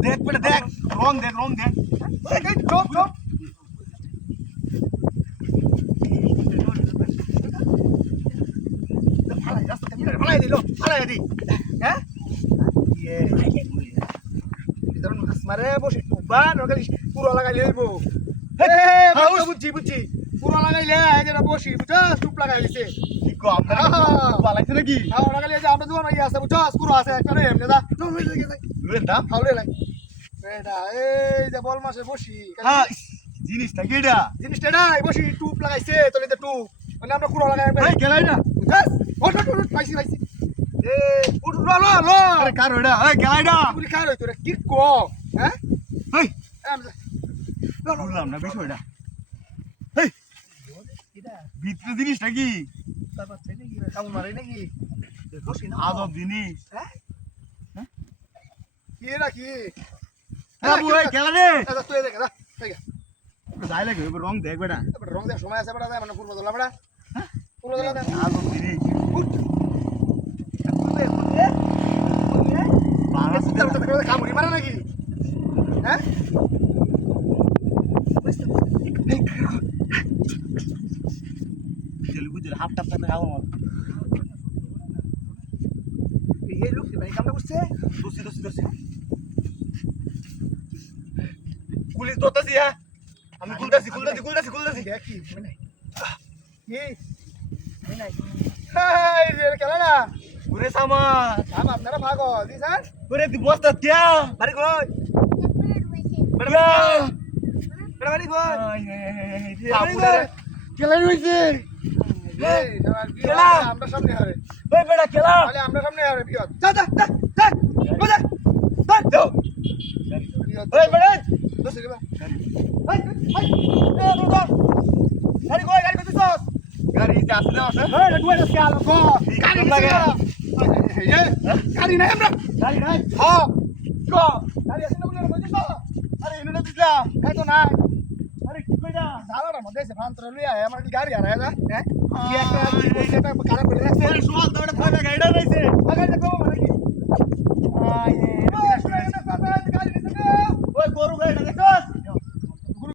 देख बेटा देख रोंग देख चुप चुप फलाई दिलो फलाई दी हैं ये इधर मारे বসে টুবা নগালি পুরো লাগাই লইবো এ বুঝছি বুঝছি পুরো লাগাই লে এজেরা বসি বুঝছ টুপ লাগাই লিছে কি কো আমরা বালাইছে নাকি হ্যাঁ লাগাই যে আমরা দুজন ইয়া আছে বুঝছ পুরো আছে একটা রে এমনে দা তো মিলে গেছে লুন দাম ফাউলে লাই বেটা এই যে বল মাসে বসি হ্যাঁ জিনিসটা জিনিসটা নাই বসি টুপ লাগাইছে তো নিতে টুপ মানে আমরা পুরো লাগাই এই গেলাই না বুঝছ ওট পাইছি এ উঠ লো আরে কার ওডা এই গেলাই না বলি কার হইতো রে কি কো হ্যাঁ এই বললাম না বিষয়টা এই ভিতরে জিনিসটা কি তারপর ছেলে কি কামড় মারে নাকি বসি না আদব জিনিস হ্যাঁ কি এরা কি বাবু এই খেলা রে দাদা তুই দেখ দাদা ঠিক আছে যাই লাগে রং দেখ বেটা রং দেখ সময় আছে বেটা মানে পূর্ব দলা বেটা হ্যাঁ পূর্ব দলা আদব জিনিস কামড়ি মারা নাকি হ্যাঁ হাফ টাপ টাপ খাবো এই লোক ভাই কামটা করছে দোষী পুলিশ দতাছি হ্যাঁ আমি খুলতাছি কি মানে কি নাই হাই রে কেন না ওরে সামা আপনারা ভাগো দি স্যার ওরে দি বস্তা দিয়া বাড়ি কই বাড়ি কই কেলাই হইছে খেলা আমরা সামনে হারে ওই বেটা খেলা তাহলে আমরা সামনে হারে বিয়ত যা বলে দাও ওই বেটা দোসে কে বা হাই এ রুদা গাড়ি কই তুই গাড়ি যা আসে না এই ডুয়ে দে কাল কো গাড়ি লাগে এই গাড়ি নাই আমরা গাড়ি নাই হ্যাঁ কো গাড়ি আসে না বলে বুঝিস আরে এনে দিলা এই তো নাই আরে কি কইরা জালার মধ্যে সে ফান্তর লইয়া আমার গাড়ি আর হ্যাঁ কি একটা কারা করে রাখছে সুমাল তো এটা ফাটা গাড়িটা রইছে